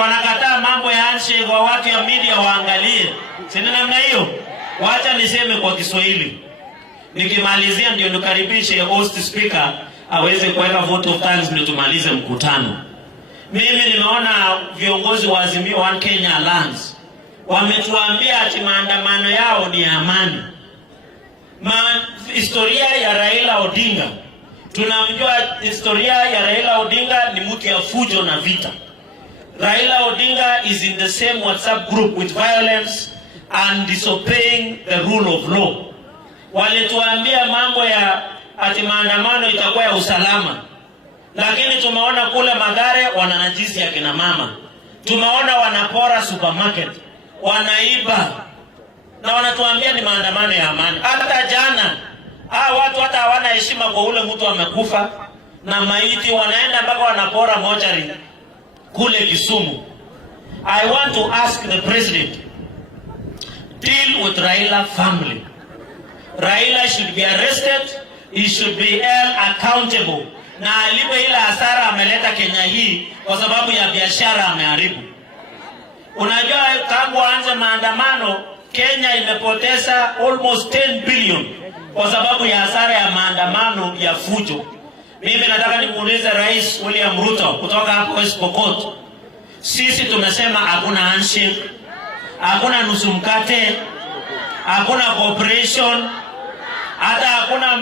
Wanakataa mambo ya handshake kwa watu ya media waangalie. Sina namna hiyo. Wacha niseme kwa Kiswahili. Nikimalizia ndio nikaribishe host speaker aweze kuweka vote of thanks ndio tumalize mkutano. Mimi nimeona viongozi wa Azimio One Kenya Alliance wametuambia ati maandamano yao ni amani. Historia ya Raila Odinga, tunamjua historia ya Raila Odinga ni mtu ya fujo na vita. Raila Odinga is in the same WhatsApp group with violence and disobeying the rule of law. Walituambia mambo ya ati maandamano itakuwa ya usalama, lakini tumeona kule Mathare wananajisi ya kina mama. Tumeona wanapora supermarket, wanaiba, na wanatuambia ni maandamano ya amani. Hata jana watu hata hawana heshima kwa ule mtu amekufa na maiti, wanaenda mpaka wanapora mochari kule Kisumu. I want to ask the president, deal with Raila family. Raila should be arrested, he should be held accountable, na alipe ile hasara ameleta Kenya hii kwa sababu ya biashara ameharibu. Unajua tangu aanze maandamano Kenya imepoteza almost 10 billion kwa sababu ya hasara ya maandamano ya fujo. Mimi nataka nimuulize Rais William Ruto kutoka hapo West Pokot. Sisi tumesema hakuna handshake, hakuna nusu mkate, hakuna cooperation,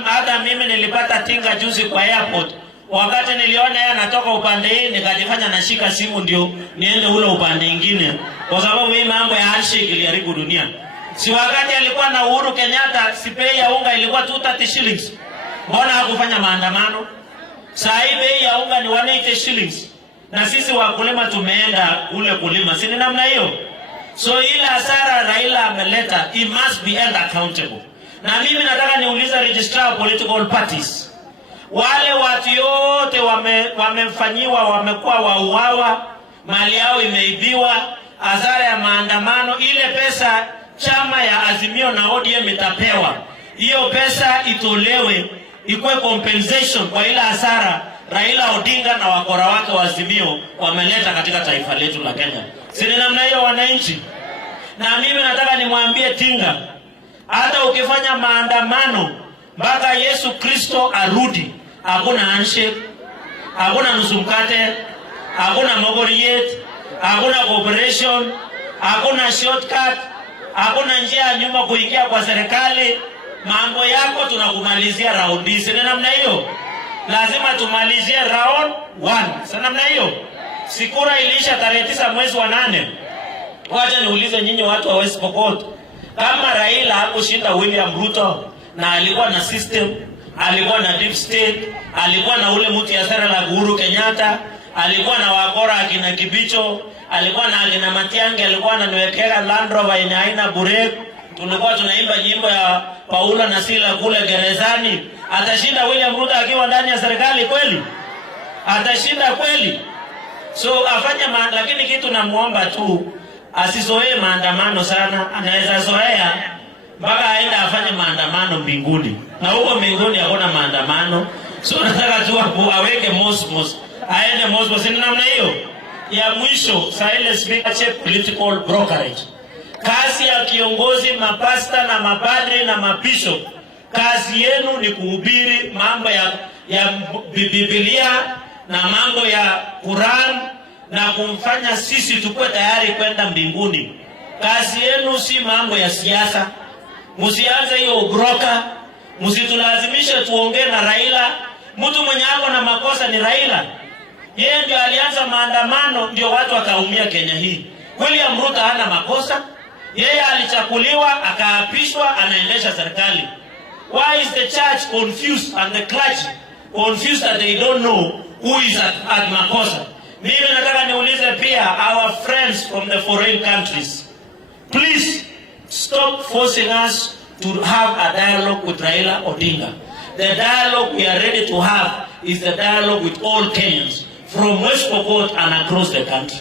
hata mimi nilipata tinga juzi kwa airport. Wakati niliona yeye anatoka upande hii nikajifanya nashika simu ndio niende ule upande mwingine kwa sababu hii mambo ya handshake iliharibu dunia. Si wakati alikuwa na Uhuru Kenyatta bei ya unga ilikuwa 230 shillings. Mbona hakufanya maandamano? Sasa hii bei ya unga ni 180 shillings. Na sisi wakulima tumeenda ule kulima. Si ni namna hiyo? So ile hasara Raila ameleta, he must be held accountable. Na mimi nataka niulize registrar of political parties. Wale watu yote wamemfanyiwa, wamekuwa wauawa, mali yao imeibiwa, hasara ya maandamano, ile pesa chama ya Azimio na ODM itapewa. Hiyo pesa itolewe, ikuwe compensation kwa ile hasara Raila Odinga na wakora wake wa Azimio wameleta katika taifa letu la Kenya. Si ni namna hiyo wananchi? Na mimi nataka nimwambie Tinga, hata ukifanya maandamano mpaka Yesu Kristo arudi, hakuna handshake, hakuna nusu mkate, hakuna mogoriet, hakuna cooperation, hakuna shortcut, hakuna njia ya nyuma kuingia kwa serikali. Mambo yako tunakumalizia round hii. Sina namna hiyo. Lazima tumalizie round 1. Sina namna hiyo. Sikura ilisha tarehe 9 mwezi wa 8. Wacha niulize nyinyi watu wa West Pokot, kama Raila hakushinda William Ruto na alikuwa na system, alikuwa na deep state, alikuwa na ule mtu ya sera la Uhuru Kenyatta, alikuwa na wakora akina Kibicho, alikuwa na akina Matiang'i, alikuwa ananiwekea Land Rover yenye haina burek, tulikuwa tunaimba nyimbo ya Paula na Sila kule gerezani. Atashinda William Ruto akiwa ndani ya serikali kweli? Atashinda kweli? So afanye lakini kitu namuomba tu asizoee maandamano sana. Anaweza zoea mpaka aende afanye maandamano mbinguni, na huko mbinguni hakuna maandamano. So nataka tu aweke mosmos, aende mosmos. Ni namna hiyo. Ya mwisho, Saile speaker political brokerage. Kazi ya kiongozi, mapasta na mapadri na mabishop, kazi yenu ni kuhubiri mambo ya Biblia na mambo ya Quran na kumfanya sisi tukue tayari kwenda mbinguni. Kazi yenu si mambo ya siasa. Msianze hiyo broker, msitulazimishe tuongee na Raila. Mtu mwenye ako na makosa ni Raila. Yeye ndio alianza maandamano, ndio watu wakaumia Kenya hii. William Ruto hana makosa. Yeye alichakuliwa, akaapishwa, anaendesha serikali. Why is the church confused and the clergy confused that they don't know who is at makosa? Mimi nataka niulize pia our friends from the foreign countries, please stop forcing us to have a dialogue with Raila Odinga. The dialogue we are ready to have is the dialogue with all Kenyans from West Pokot and across the country.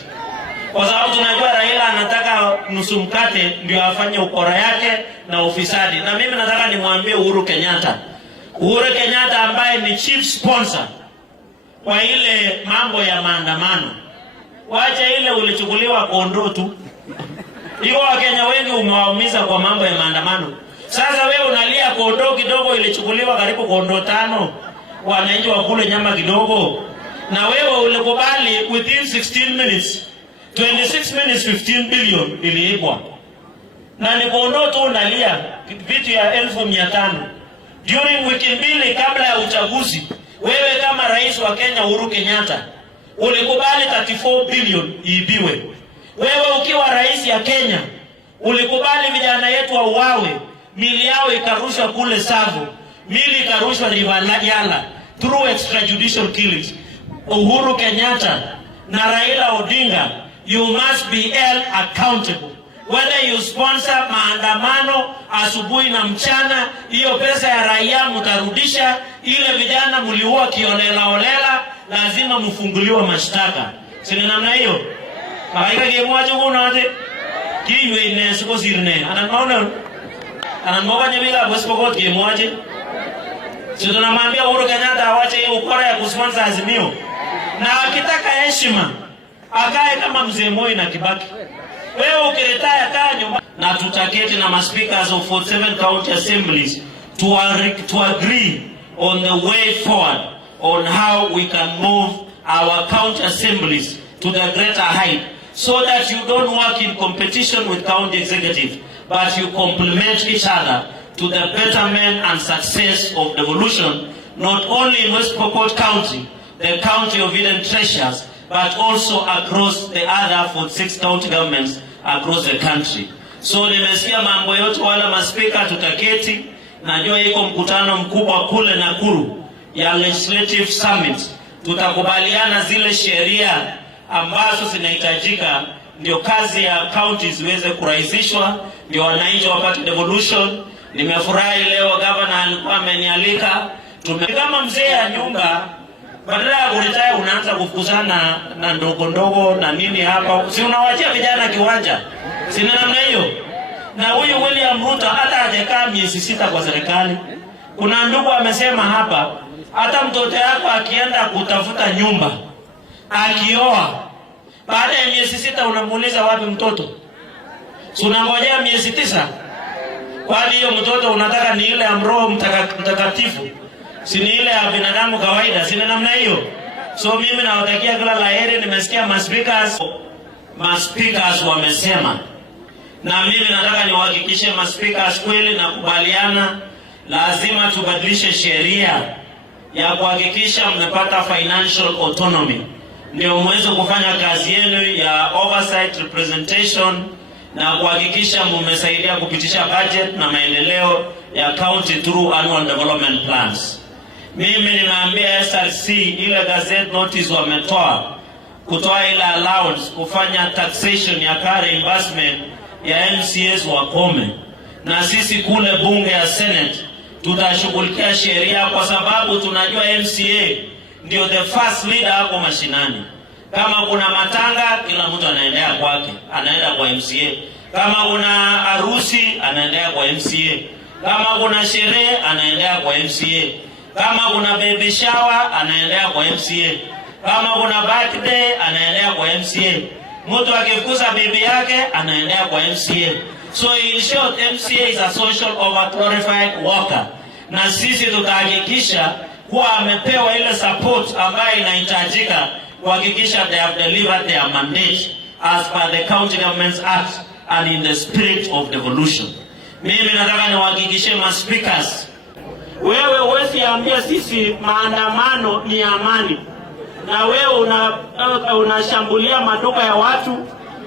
Kwa sababu tunajua Raila anataka nusu mkate ndio afanye ukora yake na ufisadi. Na mimi nataka nimwambie Uhuru Kenyatta. Uhuru Kenyatta ambaye ni chief sponsor kwa ile mambo ya maandamano. Wacha ile ulichukuliwa Kondo tu. Hiyo Wakenya wengi umewaumiza kwa mambo ya maandamano. Sasa wewe unalia Kondo kidogo ilichukuliwa karibu Kondo 5. Wananchi wakule nyama kidogo. Na wewe ulikubali within 16 minutes. 26 minutes 15 billion iliibwa. Na ni Kondo tu unalia vitu ya 1500. During wiki mbili kabla ya uchaguzi, wewe kama rais wa Kenya Uhuru Kenyatta ulikubali 34 billion iibiwe. Wewe ukiwa rais ya Kenya ulikubali vijana yetu wauawe, mili yao ikarushwa kule Savo, mili ikarushwa Yala through extrajudicial killings. Uhuru Kenyatta na Raila Odinga, you must be held accountable. Whether you sponsor maandamano asubuhi na mchana, hiyo pesa ya raia mtarudisha. Ile vijana mliua kiolela, lazima mfunguliwe mashtaka. Sina namna hiyo. Kawaida gemwaje kunaje? Kiwe inesiko sirne. Anamwona nyebila bosipokot gemwaje? Sio tunamwambia Uhuru Kenyatta awache hiyo ukora ya kusponsor Azimio. Na akitaka heshima akae kama mzee Moi na Kibaki. Wewe ukiretaya kaa nyumba. Na tutaketi na ma-speakers of 47 county assemblies to agree on the way forward on how we can move our county assemblies to the greater height, so that you don't work in competition with county executive, but you complement each other to the betterment and success of devolution, not only in West Pokot County, the county of Eden Treasures, but also across the other 46 county governments across the country. So nimesikia mambo yote, wala maspika tutaketi. Najua iko mkutano mkubwa kule Nakuru ya Legislative Summit. Tutakubaliana zile sheria ambazo zinahitajika ndio kazi ya county ziweze kurahisishwa, ndio wananchi wapate devolution. Nimefurahi leo governor alikuwa amenialika. Kama mzee ya nyumba, badala ya kuretire unaanza kufukuzana na ndogo na nini hapa. Si unawachia vijana kiwanja. Sina namna hiyo. Na huyu William Ruto hata hajakaa miezi 6 kwa serikali. Kuna ndugu amesema hapa, hata mtoto yako akienda kutafuta nyumba, akioa, baada ya miezi 6 unamuuliza wapi mtoto? Si unangojea miezi 9? Kwani hiyo mtoto unataka ni ile ya Roho Mtakatifu? Si ni ile ya binadamu kawaida? Sina namna hiyo. So mimi nawatakia kila laheri. Nimesikia ma-speakers wamesema, na mimi nataka niwahakikishe ma-speakers kweli na kubaliana, lazima tubadilishe sheria ya kuhakikisha mmepata financial autonomy, ndio muweze kufanya kazi yenu ya oversight representation na kuhakikisha mmesaidia kupitisha budget na maendeleo ya county through annual development plans. Mimi ninaambia SRC ile gazette notice wametoa kutoa ile allowance kufanya taxation ya car reimbursement ya MCAs wakome, na sisi kule bunge ya Senate tutashughulikia sheria, kwa sababu tunajua MCA ndio the first leader hapo mashinani. Kama kuna matanga, kila mtu anaendea kwake, anaenda kwa MCA. Kama kuna harusi, anaendea kwa MCA. Kama kuna sherehe, anaendea kwa MCA. Kama kuna baby shower, anaendea kwa MCA. Kama kuna birthday, anaendea kwa MCA. Mtu akifukuza bibi yake, anaendea kwa MCA. So in short, MCA is a social over glorified worker. Na sisi tutahakikisha kuwa amepewa ile support ambayo inahitajika kuhakikisha they have delivered their mandate as per the County Governments Act and in the spirit of devolution. Mimi nataka niwahakikishie ma-speakers, wewe huwezi ambia sisi maandamano ni amani, na wewe unashambulia maduka ya watu,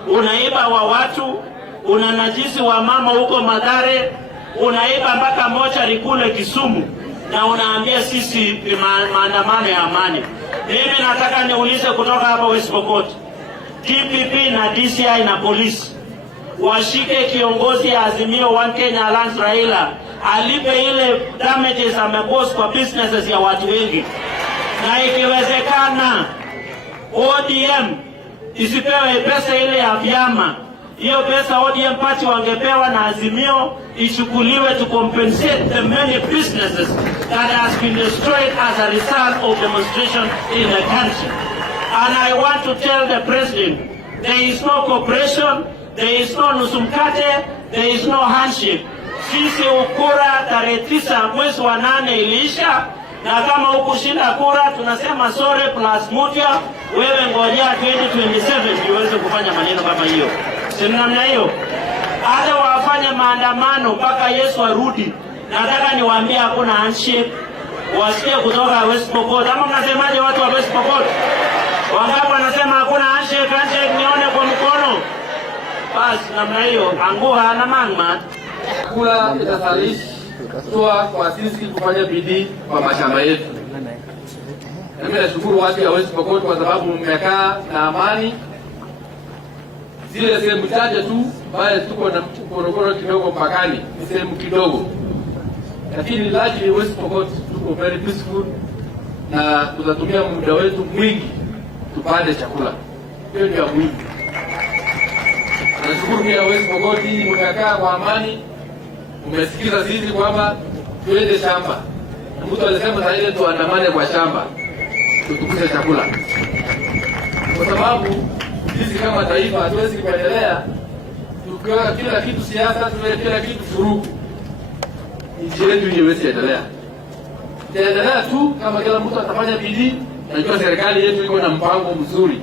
unaiba wa watu, unanajisi wa mama huko Mathare, unaiba mpaka mochari kule Kisumu, na unaambia sisi ni maandamano ya amani. Mimi nataka niulize kutoka hapa West Pokot, TPP na DCI na polisi washike kiongozi ya Azimio One Kenya Alliance Raila, alipe ile damages amekosa kwa businesses ya watu wengi. Na ikiwezekana ODM isipewe pesa ile ya vyama. Hiyo pesa ODM party wangepewa na Azimio ichukuliwe to compensate the many businesses that has been destroyed as a result of demonstration in the country. And I want to tell the president, there is no cooperation, there is no nusumkate, there is no handshake. Sisi ukura tarehe 9 mwezi wa 8 iliisha, na kama hukushinda kura tunasema sorry plus moja, wewe ngojea 2027 uweze kufanya maneno kama hiyo. Sema namna hiyo. Hata wafanye maandamano mpaka Yesu arudi. Nataka niwaambie hakuna handshake. Wasikie kutoka West Pokot. Ama mnasemaje watu wa West Pokot? Wangapi wanasema hakuna handshake, handshake nione kwa mkono. Basi namna hiyo, anguha na mangma. Kula itasalishi kutoa kwa sisi kufanya bidii kwa mashamba yetu. Na mimi nashukuru watu wa West Pokot kwa sababu mmekaa na amani. Zile sehemu chache tu bali tuko na korokoro kidogo mpakani, ni sehemu kidogo. Lakini largely West Pokot tuko very peaceful na tutatumia muda wetu mwingi tupande chakula. Hiyo ndio muhimu. Nashukuru pia West Pokot mmekaa kwa amani. Umesikiza sisi kwamba tuende shamba. Na mtu alisema sasa ile tuandamane kwa shamba. Tutukuse chakula. Kwa sababu sisi kama taifa hatuwezi kuendelea tukiwa kila kitu siasa, tuwe kila kitu furugu. Nchi yetu haiwezi endelea. Itaendelea tu kama kila mtu atafanya bidii. Najua serikali yetu iko na mpango mzuri.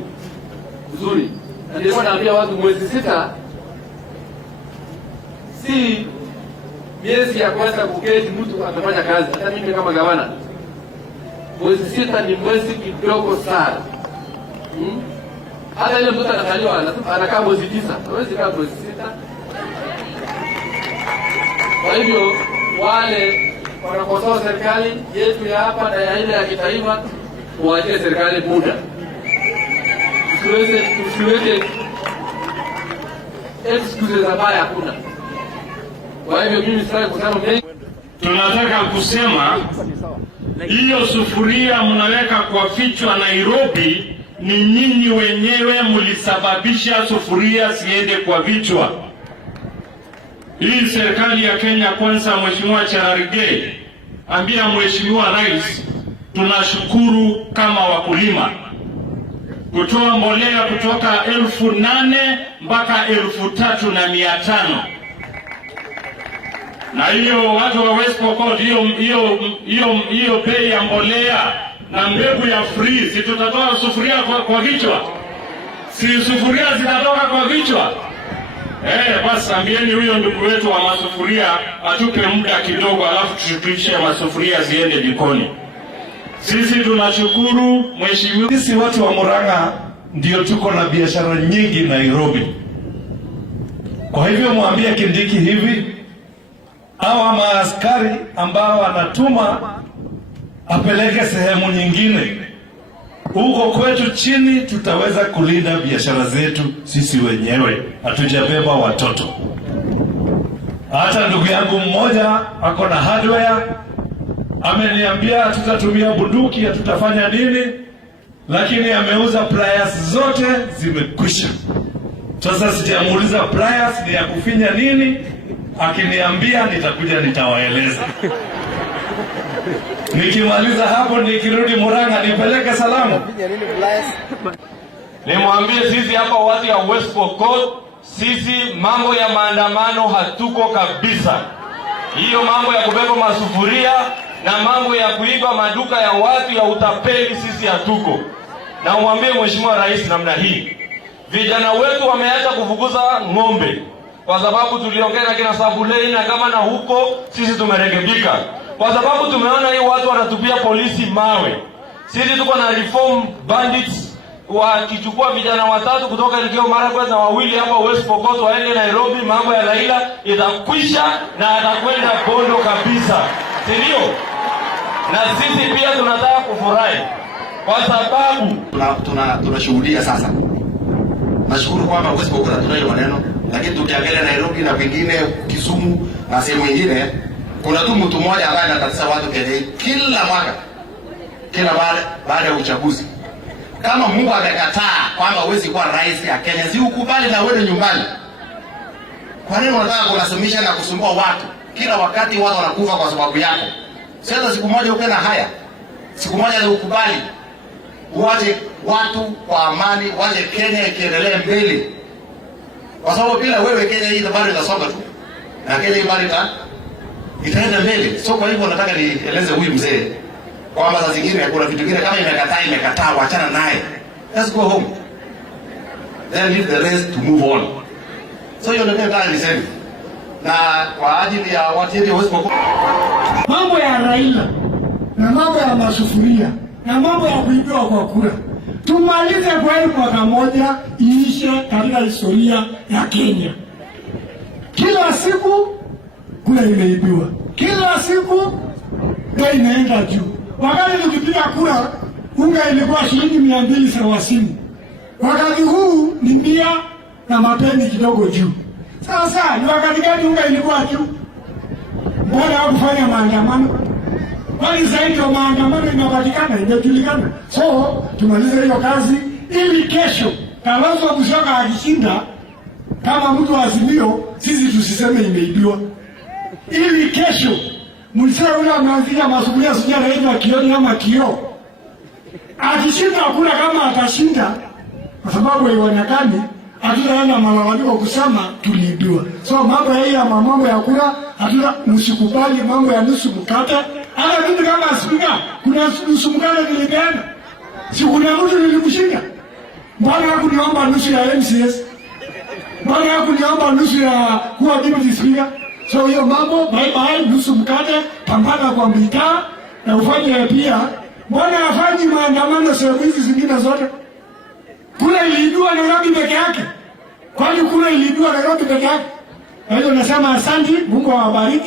Na ndio naambia watu mwezi 6 si miezi ya kwanza kuketi mtu atafanya kazi. Hata mimi kama gavana, mwezi 6 ni mwezi kidogo sana. Hata ile mtu anataliwa anakaa mwezi 9, hawezi kaa mwezi 6. Kwa hivyo wale wanakosoa serikali yetu ya hapa na ya ile ya kitaifa, waachie serikali muda. Tusiweke excuses ambaye hakuna. Kwa hivyo mimi sitaki kusema mengi. Tunataka kusema hiyo sufuria mnaweka kwa vichwa Nairobi, ni nyinyi wenyewe mlisababisha sufuria siende kwa vichwa. Hii serikali ya Kenya Kwanza, Mheshimiwa Chararige, ambia Mheshimiwa Rais, tunashukuru kama wakulima kutoa mbolea kutoka 8,000 mpaka 3,500. Na hiyo watu wa West Pokot, hiyo bei ya mbolea na mbegu ya free, si tutatoa sufuria kwa vichwa? Si sufuria zitatoka kwa vichwa? Basi ambieni huyo ndugu wetu wa masufuria atupe muda kidogo, alafu tushukishe masufuria ziende jikoni. Sisi tunashukuru Mheshimiwa. Sisi watu wa Murang'a ndio tuko na biashara nyingi Nairobi. Kwa hivyo mwambie Kindiki hivi, hawa maaskari ambao anatuma apeleke sehemu nyingine, huko kwetu chini tutaweza kulinda biashara zetu sisi wenyewe, hatujabeba watoto. Hata ndugu yangu mmoja ako na hardware, ameniambia tutatumia bunduki, tutafanya nini, lakini ameuza pliers zote zimekwisha. Sasa sijamuuliza pliers ni ya kufinya nini, akiniambia nitakuja nitawaeleza. Nikimaliza hapo nikirudi Murang'a nipeleke salamu. Nimwambie sisi hapa watu ya West Pokot, sisi mambo ya maandamano hatuko kabisa. Hiyo mambo ya kubeba masufuria na mambo ya kuiba maduka ya watu ya utapeli sisi hatuko. Na umwambie Mheshimiwa Rais namna hii, vijana wetu wameacha kufukuza ng'ombe kwa sababu tuliongea na kina Sabulei na kama na huko sisi tumerekebika. Kwa sababu tumeona hii watu wanatupia polisi mawe. Sisi tuko na reform bandits wakichukua vijana 3 kutoka Elgeyo Marakwet na 2 hapa West Pokot waende Nairobi, mambo ya Raila itakwisha na atakwenda bondo kabisa. Ndio? Na sisi pia tunataka kufurahi kwa sababu tunashuhudia sasa. Nashukuru kwamba West Pokot tunayo maneno, lakini tukiangalia Nairobi na pengine Kisumu na sehemu nyingine, kuna tu mtu mmoja ambaye anatatiza watu kila mwaka, kila baada ya uchaguzi. Kama Mungu amekataa kwamba huwezi kuwa rais ya Kenya, si ukubali na wewe nyumbani. Kwa nini unataka kulazimisha na kusumbua watu? Kila wakati watu wanakufa kwa sababu yako. Sasa siku moja ukae na haya. Siku moja ni ukubali. Uache watu kwa amani, wache Kenya ikiendelea mbele. Kwa sababu bila wewe Kenya hii bado inasonga tu. Na Kenya hii bado itaenda mbele. So kwa hivyo nataka nieleze huyu mzee kwamba saa zingine kuna vitu vingine kama imekataa, wachana naye. Let's go home. Then leave the rest to move on. So hiyo ndio nataka niseme. Na kwa ajili ya watu wote wasipo mambo ya Raila na mambo ya masufuria na mambo ya kuibiwa kwa kura, tumalize kwa mwaka moja, iishe katika historia ya Kenya. Kila siku kura imeibiwa, kila siku bei inaenda juu. Wakati tukipiga kura unga ilikuwa shilingi 230, wakati huu ni 100 na mapeni kidogo juu. Sasa ni wakati gani unga ilikuwa juu? Mbona hakufanya maandamano? Kwani zaidi ya maandamano inapatikana, imejulikana. So tumalize hiyo kazi ili kesho Kalonzo Musyoka akishinda kama mtu wa Azimio, sisi tusiseme imeibiwa. Ili kesho mlisema ule ameanzia masufuria sijara hivi akioni ama kioo, akishinda kula kama atashinda, kwa sababu haionekani, hatutaenda malalamiko kusema tuliibiwa. So mambo ya mambo ya kura usikubali, mambo ya nusu mkate. Hata mimi kama spika kuna nusu mkate nilipeana, si kuna mtu nilimshinda. Mbona hakuniomba nusu ya MCS? Mbona hakuniomba nusu ya kuwa deputy speaker? So hiyo mambo bye bye, nusu mkate, pambana kwa mitaa na ufanye pia. Mbona hafanyi maandamano sehemu hizi zingine zote? Kura iliibiwa Nairobi peke yake. Kwani kura iliibiwa Nairobi peke yake? Kwa hiyo nasema asante, Mungu awabariki.